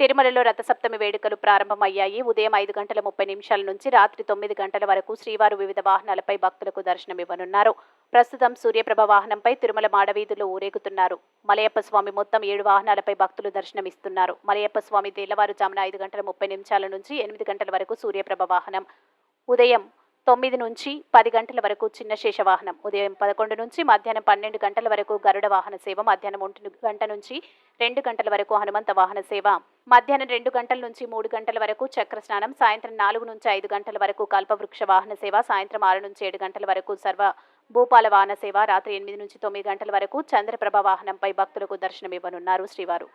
తిరుమలలో రథసప్తమి వేడుకలు ప్రారంభమయ్యాయి. ఉదయం 5:30 నుంచి రాత్రి 9 గంటల వరకు శ్రీవారు వివిధ వాహనాలపై భక్తులకు దర్శనమివ్వనున్నారు. ప్రస్తుతం సూర్యప్రభ వాహనంపై తిరుమల మాడవీధుల్లో ఊరేగుతున్నారు. మలయప్ప స్వామి మొత్తం 7 వాహనాలపై భక్తులు దర్శనమిస్తున్నారు. మలయప్ప స్వామి తెల్లవారుజామున 5:30 నుంచి 8 గంటల వరకు సూర్యప్రభ వాహనం, ఉదయం 9 నుంచి 10 గంటల వరకు చిన్న శేష వాహనం, ఉదయం 11 నుంచి మధ్యాహ్నం 12 గంటల వరకు గరుడ వాహన సేవ, మధ్యాహ్నం 1 గంట నుంచి 2 గంటల వరకు హనుమంత వాహన సేవ, మధ్యాహ్నం 2 గంటల నుంచి 3 గంటల వరకు చక్ర స్నానం, సాయంత్రం 4 నుంచి 5 గంటల వరకు కల్పవృక్ష వాహన సేవ, సాయంత్రం 6 నుంచి 7 గంటల వరకు సర్వ భూపాల వాహన సేవ, రాత్రి 8 నుంచి 9 గంటల వరకు చంద్రప్రభ వాహనంపై భక్తులకు దర్శనమివ్వనున్నారు శ్రీవారు.